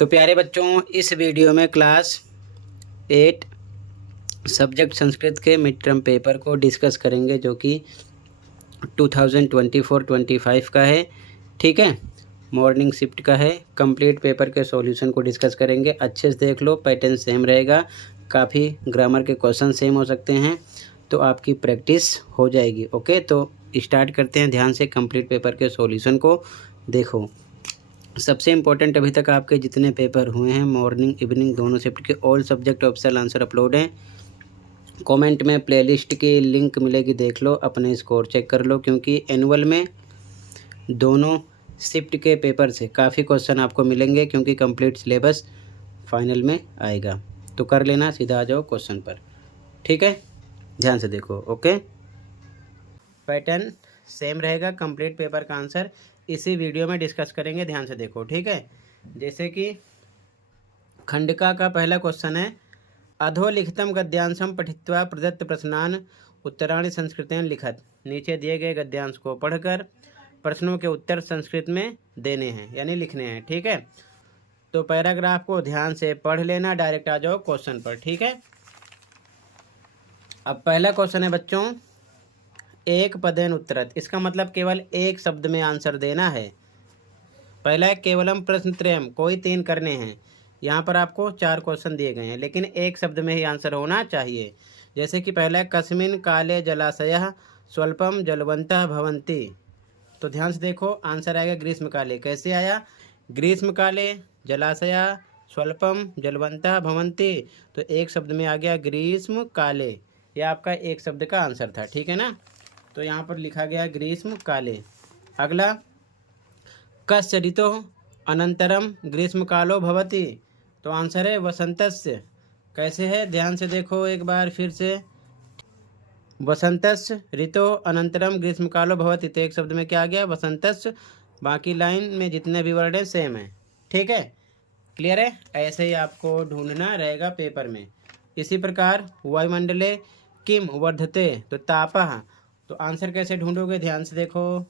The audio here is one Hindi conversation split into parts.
तो प्यारे बच्चों, इस वीडियो में क्लास 8 सब्जेक्ट संस्कृत के मिड टर्म पेपर को डिस्कस करेंगे, जो कि 2024-25 का है। ठीक है, मॉर्निंग शिफ्ट का है। कंप्लीट पेपर के सॉल्यूशन को डिस्कस करेंगे। अच्छे से देख लो, पैटर्न सेम रहेगा। काफ़ी ग्रामर के क्वेश्चन सेम हो सकते हैं, तो आपकी प्रैक्टिस हो जाएगी। ओके, तो स्टार्ट करते हैं। ध्यान से कंप्लीट पेपर के सॉल्यूशन को देखो। सबसे इम्पोर्टेंट, अभी तक आपके जितने पेपर हुए हैं मॉर्निंग इवनिंग दोनों शिफ्ट के, all subject optional answer upload हैं। कमेंट में प्लेलिस्ट की लिंक मिलेगी, देख लो, अपने स्कोर चेक कर लो, क्योंकि एनुअल में दोनों शिफ्ट के पेपर से काफ़ी क्वेश्चन आपको मिलेंगे, क्योंकि कंप्लीट सिलेबस फाइनल में आएगा। तो कर लेना, सीधा आ जाओ क्वेश्चन पर। ठीक है, ध्यान से देखो। ओके, पैटर्न सेम रहेगा। कंप्लीट पेपर का आंसर इसी वीडियो में डिस्कस करेंगे। ध्यान से देखो। ठीक है, जैसे कि खंडिका का पहला क्वेश्चन है, अधोलिखितम गद्यांशम पठित्वा प्रदत्त प्रश्नान उत्तराणि संस्कृतेन लिखत। नीचे दिए गए गद्यांश को पढ़कर प्रश्नों के उत्तर संस्कृत में देने हैं, यानी लिखने हैं। ठीक है, तो पैराग्राफ को ध्यान से पढ़ लेना, डायरेक्ट आ जाओ क्वेश्चन पर। ठीक है, अब पहला क्वेश्चन है बच्चों, एक पदेन उत्तरत। इसका मतलब केवल एक शब्द में आंसर देना है। पहला है केवलम प्रश्न त्रयम, कोई 3 करने हैं। यहाँ पर आपको 4 क्वेश्चन दिए गए हैं, लेकिन एक शब्द में ही आंसर होना चाहिए। जैसे कि पहला है कस्मिन काले जलाशयः स्वल्पम जलवन्तः भवन्ति। तो ध्यान से देखो, आंसर आएगा ग्रीष्मकाले। कैसे आया? ग्रीष्मकाले जलाशया स्वल्पम जलवन्तः भवन्ति, तो एक शब्द में आ गया ग्रीष्मकाले। यह आपका एक शब्द का आंसर था। ठीक है ना, तो यहाँ पर लिखा गया ग्रीष्मकाले। अगला, कस्य ऋतोः अनंतरम ग्रीष्मकालो भवति, तो आंसर है वसंतस्य। कैसे है? ध्यान से देखो एक बार फिर से, वसंतस्य ऋतोः अनंतरम ग्रीष्मकालो भवति, तो एक शब्द में क्या आ गया? वसंतस्य। बाकी लाइन में जितने भी वर्ड हैं सेम है। ठीक है, क्लियर है? ऐसे ही आपको ढूंढना रहेगा पेपर में। इसी प्रकार वायुमंडले किम वर्धते, तो तापः, तो आंसर कैसे ढूंढोगे? ध्यान से देखो,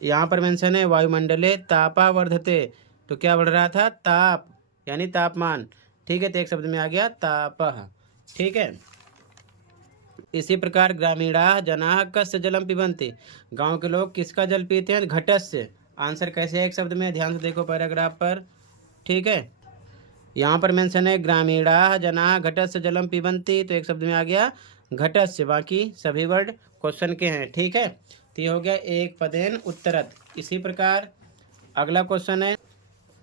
यहाँ पर मेंशन है वायुमंडले तापा वर्धते, तो क्या बढ़ रहा था? ताप, यानी तापमान। ठीक है, तो एक शब्द में आ गया तापः। ठीक है, इसी प्रकार ग्रामीणा जना कस्य जलम पिबन्ति, गांव के लोग किसका जल पीते हैं? घटस्य। आंसर कैसे है? एक शब्द में। ध्यान से देखो पैराग्राफ पर। ठीक है, यहाँ पर मेंशन है ग्रामीणा जना घटस्य जलम पिबन्ति, तो एक शब्द में आ गया घटस्य। बाकी सभी वर्ड क्वेश्चन के हैं। ठीक है, तो ये हो गया एक पदेन उत्तरत। इसी प्रकार अगला क्वेश्चन है,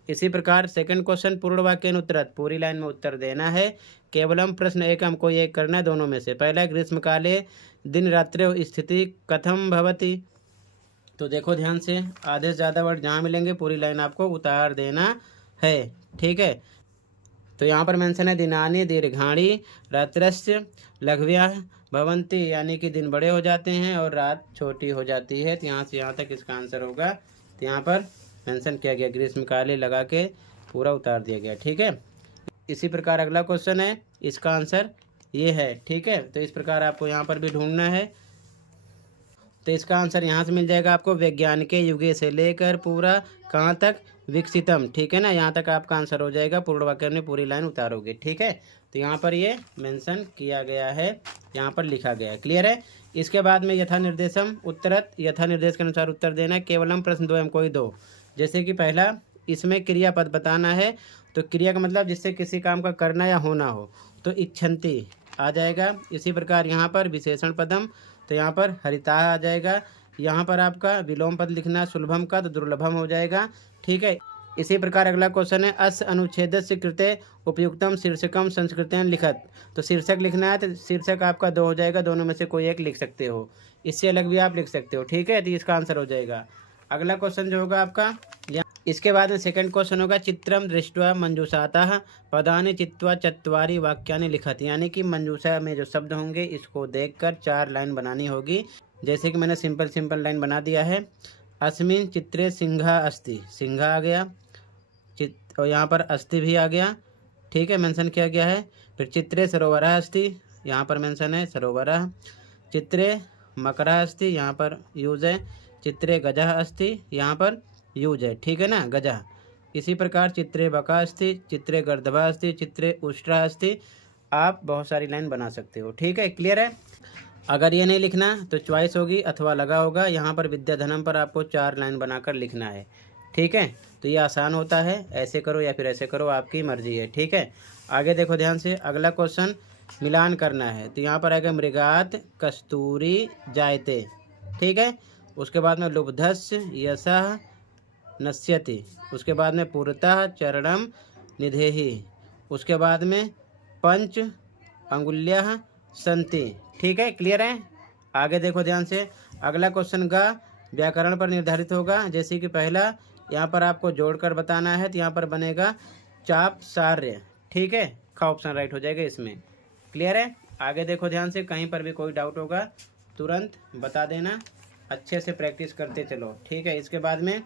इसी प्रकार सेकंड क्वेश्चन, पूर्ण वाक्यन उत्तरत, पूरी लाइन में उत्तर देना है। केवलम प्रश्न एकम, कोई एक करना है दोनों में से। पहला, ग्रीष्मकाले दिन रात्र्यो स्थिति कथम भवति, तो देखो ध्यान से, आधे से ज़्यादा वर्ड जहाँ मिलेंगे पूरी लाइन आपको उतार देना है। ठीक है, तो यहाँ पर मेंशन है दिनानि दीर्घाणी रात्रस्य लघव्याः भवन्ति, यानी कि दिन बड़े हो जाते हैं और रात छोटी हो जाती है। तो यहाँ से यहाँ तक इसका आंसर होगा। तो यहाँ पर मेंशन किया गया, ग्रीष्मकाले लगा के पूरा उतार दिया गया। ठीक है, इसी प्रकार अगला क्वेश्चन है, इसका आंसर ये है। ठीक है, तो इस प्रकार आपको यहाँ पर भी ढूंढना है। तो इसका आंसर यहाँ से मिल जाएगा आपको, वैज्ञानिक युगे से लेकर पूरा कहाँ तक? विकसितम। ठीक है ना, यहाँ तक आपका आंसर हो जाएगा। पूर्ण वाक्य में पूरी लाइन उतारोगे। ठीक है, तो यहाँ पर ये मेंशन किया गया है, यहाँ पर लिखा गया है। क्लियर है? इसके बाद में यथा निर्देशम उत्तरत, यथा निर्देश के अनुसार उत्तर देना है। केवलम प्रश्न द्वयम, कोई दो। जैसे कि पहला, इसमें क्रियापद बताना है, तो क्रिया का मतलब जिससे किसी काम का करना या होना हो, तो इच्छन्ति आ जाएगा। इसी प्रकार यहाँ पर विशेषण पदम, तो यहाँ पर हरिता आ जाएगा। यहाँ पर आपका विलोम पद लिखना सुलभम का, तो दुर्लभम हो जाएगा। ठीक है, इसी प्रकार अगला क्वेश्चन है, अस अनुच्छेदस्य कृते उपयुक्तम शीर्षकम संस्कृतेन लिखत, तो शीर्षक लिखना है, तो शीर्षक आपका 2 हो जाएगा, दोनों में से कोई एक लिख सकते हो, इससे अलग भी आप लिख सकते हो। ठीक है, तो इसका आंसर हो जाएगा। अगला क्वेश्चन जो होगा आपका, इसके बाद में सेकंड क्वेश्चन होगा, चित्रम दृष्ट्वा मंजूषातः पदानि चित्वा चत्वारि वाक्यानि लिखत, यानी कि मंजूषा में जो शब्द होंगे इसको देखकर 4 लाइन बनानी होगी। जैसे कि मैंने सिंपल लाइन बना दिया है। अस्मिन चित्रे सिंहा अस्ति, सिंहा आ गया, और यहाँ पर अस्ति भी आ गया। ठीक है, मेंशन किया गया है। फिर चित्रे सरोवरः अस्ति, यहाँ पर मेंशन है सरोवरः। चित्रे मकरः अस्ति, यहाँ पर यूज है। चित्रे गजः अस्ति, यहाँ पर यूज है। ठीक है ना, गजः। इसी प्रकार चित्रे बका अस्ति, चित्रे गर्दभा अस्ति, चित्रे उष्ट्रा अस्ति, आप बहुत सारी लाइन बना सकते हो। ठीक है, क्लियर है। अगर ये नहीं लिखना तो चॉइस होगी अथवा लगा होगा, यहाँ पर विद्याधनम पर आपको 4 लाइन बनाकर लिखना है। ठीक है, तो ये आसान होता है, ऐसे करो या फिर ऐसे करो, आपकी मर्जी है। ठीक है, आगे देखो ध्यान से, अगला क्वेश्चन मिलान करना है। तो यहाँ पर आएगा मृगात कस्तूरी जायते। ठीक है, उसके बाद में लुब्धस्य यशः नश्यति, उसके बाद में पुरतः चरणम निधेहि, उसके बाद में पंच अंगुल्यः संति। ठीक है, क्लियर है। आगे देखो ध्यान से, अगला क्वेश्चन का व्याकरण पर निर्धारित होगा। जैसे कि पहला यहाँ पर आपको जोड़कर बताना है, तो यहाँ पर बनेगा चाप सार्य। ठीक है, का ऑप्शन राइट हो जाएगा इसमें। क्लियर है। आगे देखो ध्यान से, कहीं पर भी कोई डाउट होगा तुरंत बता देना, अच्छे से प्रैक्टिस करते चलो। ठीक है, इसके बाद में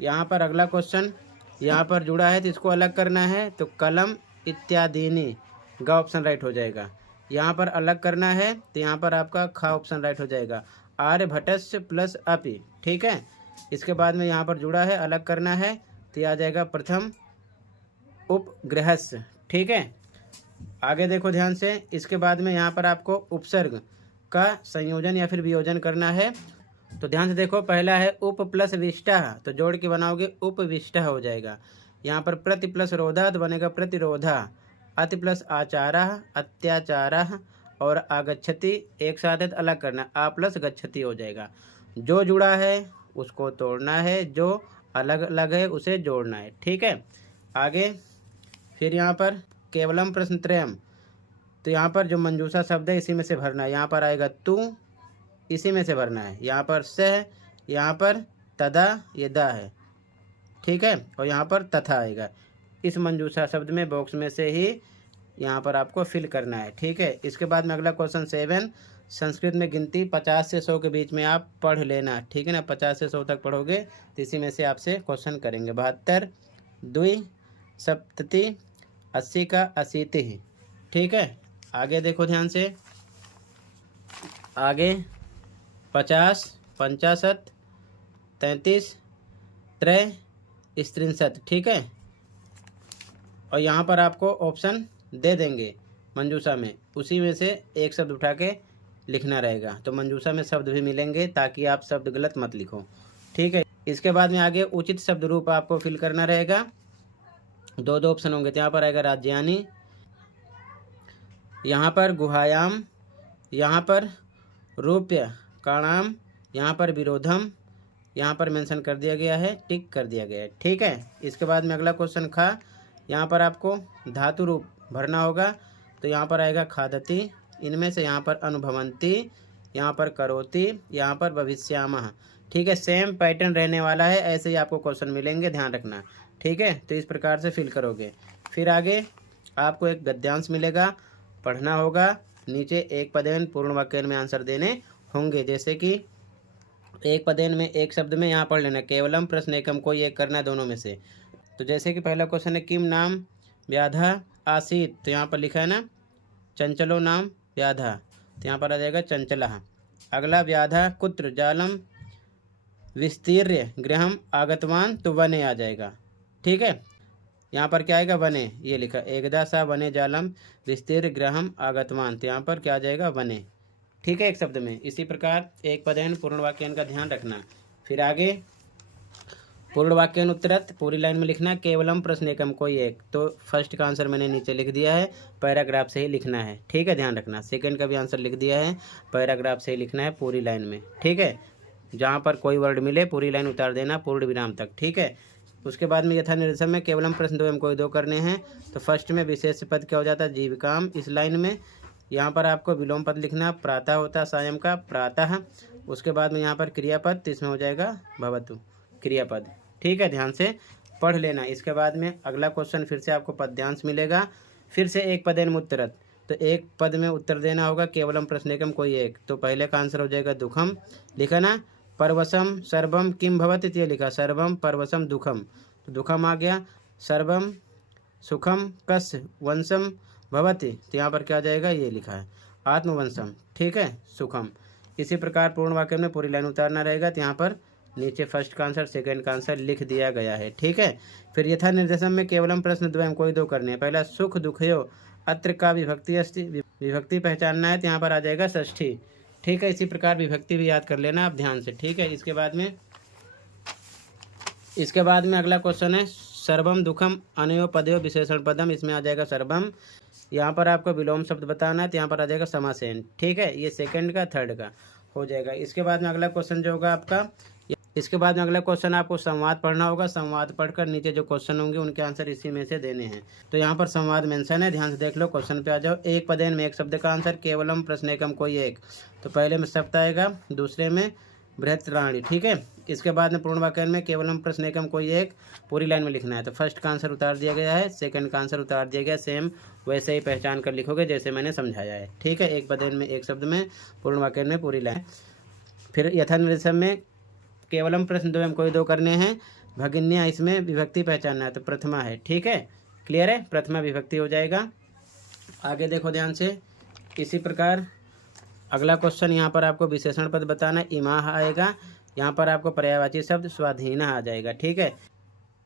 यहाँ पर अगला क्वेश्चन यहाँ पर जुड़ा है, तो इसको अलग करना है। तो कलम इत्यादिनी का ऑप्शन राइट हो जाएगा। यहाँ पर अलग करना है, तो यहाँ पर आपका खा ऑप्शन राइट हो जाएगा। आर्यभटस्य प्लस अपि। ठीक है, इसके बाद में यहाँ पर जुड़ा है, अलग करना है, तो यह आ जाएगा प्रथम उपग्रहस्य। ठीक है, आगे देखो ध्यान से, इसके बाद में यहाँ पर आपको उपसर्ग का संयोजन या फिर वियोजन करना है। तो ध्यान से देखो, पहला है उप प्लस विष्टः, तो जोड़ के बनाओगे उपविष्टः हो जाएगा। यहाँ पर प्रति प्लस रोधा तो बनेगा प्रतिरोधा। अति प्लस आचारः अत्याचारः, और आगच्छति एक साथ है तो अलग करना, आ प्लस गच्छति हो जाएगा। जो जुड़ा है उसको तोड़ना है, जो अलग अलग है उसे जोड़ना है। ठीक है, आगे फिर यहाँ पर केवलम प्रश्नत्रयम, तो यहाँ पर जो मंजूषा शब्द है इसी में से भरना है। यहाँ पर आएगा तू, इसी में से भरना है। यहाँ पर सह, यहाँ पर तदा, ये दा है। ठीक है, और यहाँ पर तथा आएगा। इस मंजूषा शब्द में बॉक्स में से ही यहाँ पर आपको फिल करना है। ठीक है, इसके बाद में अगला क्वेश्चन 7, संस्कृत में गिनती 50 से 100 के बीच में आप पढ़ लेना। ठीक है ना, 50 से 100 तक पढ़ोगे तो इसी में से आपसे क्वेश्चन करेंगे। 72 द्वि सप्तति 80 का 80। ठीक है, आगे देखो ध्यान से, आगे 50 65 33 त्रय स्त्रिंशत। ठीक है, और यहाँ पर आपको ऑप्शन दे देंगे मंजूषा में, उसी में से एक शब्द उठा के लिखना रहेगा। तो मंजूषा में शब्द भी मिलेंगे ताकि आप शब्द गलत मत लिखो। ठीक है, इसके बाद में आगे उचित शब्द रूप आपको फिल करना रहेगा। 2 ऑप्शन होंगे, तो यहाँ पर आएगा राज्यानी, यहाँ पर गुहायाम, यहाँ पर रूप्य काणाम, यहाँ पर विरोधम, यहाँ पर मेंशन कर दिया गया है, टिक कर दिया गया है। ठीक है, इसके बाद में अगला क्वेश्चन खा, यहाँ पर आपको धातु रूप भरना होगा। तो यहाँ पर आएगा खादति, इनमें से यहाँ पर अनुभवंती, यहाँ पर करोति, यहाँ पर भविष्यामः। ठीक है, सेम पैटर्न रहने वाला है, ऐसे ही आपको क्वेश्चन मिलेंगे, ध्यान रखना। ठीक है, तो इस प्रकार से फिल करोगे। फिर आगे आपको एक गद्यांश मिलेगा, पढ़ना होगा। नीचे एक पदेन पूर्ण वाक्य में आंसर देने होंगे। जैसे कि एक पदेन में एक शब्द में यहाँ पढ़ लेना, केवलम प्रश्न एकम, कोई एक करना है दोनों में से। तो जैसे कि पहला क्वेश्चन है किम नाम व्याधा आसीत, तो यहाँ पर लिखा है ना चंचलो नाम व्याधा, तो यहाँ पर आ जाएगा चंचलः। अगला व्याधा कुत्र जालम विस्तीर्य गृहम आगतवान, तो वने आ जाएगा। ठीक है, यहाँ पर क्या आएगा वने, ये लिखा एकदा सा वने जालम विस्तीर्य गृहम आगतवान, तो यहाँ पर क्या आ जाएगा वने। ठीक है, एक शब्द में। इसी प्रकार एक पदेन पूर्ण वाक्यान का ध्यान रखना। फिर आगे पूर्ण वाक्यान उत्तरत पूरी लाइन में लिखना, केवलम प्रश्न एकम, कोई एक। तो फर्स्ट का आंसर मैंने नीचे लिख दिया है, पैराग्राफ से ही लिखना है। ठीक है, ध्यान रखना। सेकंड का भी आंसर लिख दिया है, पैराग्राफ से ही लिखना है पूरी लाइन में। ठीक है, जहाँ पर कोई वर्ड मिले पूरी लाइन उतार देना पूर्ण विराम तक। ठीक है, उसके बाद में यथा निर्देशन में केवलम प्रश्न 2 एवं कोई 2 करने हैं। तो फर्स्ट में विशेष पद क्या हो जाता है, जीविकाम। इस लाइन में यहाँ पर आपको विलोम पद लिखना, प्रातः होता है सायं का, प्रातः। उसके बाद में यहाँ पर क्रियापद, तो इसमें हो जाएगा भवतु क्रियापद। ठीक है, ध्यान से पढ़ लेना। इसके बाद में अगला क्वेश्चन फिर से आपको पद्यांश मिलेगा, फिर से एक पदेन उत्तरत, तो एक पद में उत्तर देना होगा, केवलम प्रश्न एकम, कोई एक। तो पहले का आंसर हो जाएगा दुखम, लिखा ना, परवशम सर्वम किम भवति, ये लिखा सर्वम परवशम दुखम, तो दुखम आ गया। सर्वम सुखम कस वंशम भवति, तो यहाँ पर क्या आ जाएगा, ये लिखा है आत्मवंशम। ठीक है, सुखम। इसी प्रकार पूर्ण वाक्य में पूरी लाइन उतारना रहेगा, तो यहाँ पर नीचे फर्स्ट का आंसर सेकंड का आंसर लिख दिया गया है। ठीक है, फिर यथा निर्देशम में केवलम प्रश्न द्वयम, कोई दो करने हैं। पहला सुख दुखयो, अत्र का विभक्ति अस्ति, विभक्ति पहचानना है तो यहाँ पर आ जाएगा षष्ठी। ठीक है, इसी प्रकार विभक्ति भी याद कर लेना आप ध्यान से। ठीक है, इसके बाद में अगला क्वेश्चन है सर्वम दुखम अनयो पदयो विशेषण पदम, इसमें आ जाएगा सर्वम। यहाँ पर आपको विलोम शब्द बताना है तो यहाँ पर आ जाएगा समासेन। ठीक है, ये सेकंड का थर्ड का हो जाएगा। इसके बाद में अगला क्वेश्चन जो होगा आपका, इसके बाद में अगला क्वेश्चन आपको संवाद पढ़ना होगा। संवाद पढ़कर नीचे जो क्वेश्चन होंगे उनके आंसर इसी में से देने हैं। तो यहाँ पर संवाद मेंशन है, ध्यान से देख लो। क्वेश्चन पे आ जाओ। एक पदेन में एक शब्द का आंसर, केवलम प्रश्नेकम कोई एक, तो पहले में शब्द आएगा, दूसरे में बृहत राणी। ठीक है, इसके बाद में पूर्ण वाक्य में केवलम प्रश्नेकम कोई एक, पूरी लाइन में लिखना है। तो फर्स्ट का आंसर उतार दिया गया है, सेकंड का आंसर उतार दिया गया, सेम वैसे ही पहचान कर लिखोगे जैसे मैंने समझाया है। ठीक है, एक पदेन में एक शब्द में, पूर्ण वाक्य में पूरी लाइन। फिर यथा निर्देशम में केवलम प्रश्न द्वयम, कोई दो करने हैं। भगिन्या, इसमें विभक्ति पहचानना है तो प्रथमा है। ठीक है, क्लियर है, प्रथमा विभक्ति हो जाएगा। आगे देखो ध्यान से। इसी प्रकार अगला क्वेश्चन यहाँ पर आपको विशेषण पद बताना है। इमाह आएगा, यहाँ पर आपको पर्यायवाची शब्द स्वाधीन आ जाएगा। ठीक है,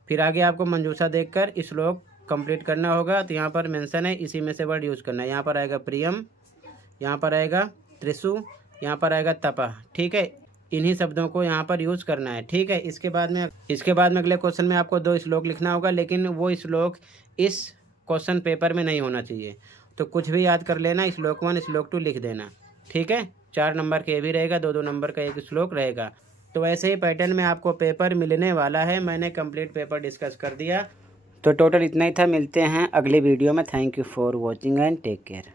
फिर आगे आपको मंजूषा देखकर श्लोक कंप्लीट करना होगा। तो यहाँ पर मेंशन है, इसी में से वर्ड यूज करना है। यहाँ पर आएगा प्रियम, यहाँ पर आएगा त्रिशु, यहाँ पर आएगा तपः। ठीक है, इन्हीं शब्दों को यहाँ पर यूज करना है। ठीक है, इसके बाद में अगले क्वेश्चन में आपको 2 श्लोक लिखना होगा, लेकिन वो श्लोक इस क्वेश्चन पेपर में नहीं होना चाहिए। तो कुछ भी याद कर लेना, श्लोक 1 श्लोक 2 लिख देना। ठीक है, 4 नंबर का ये भी रहेगा, 2-2 नंबर का एक श्लोक रहेगा। तो ऐसे ही पैटर्न में आपको पेपर मिलने वाला है। मैंने कंप्लीट पेपर डिस्कस कर दिया। तो टोटल इतना ही था। मिलते हैं अगली वीडियो में। Thank you for watching and take care.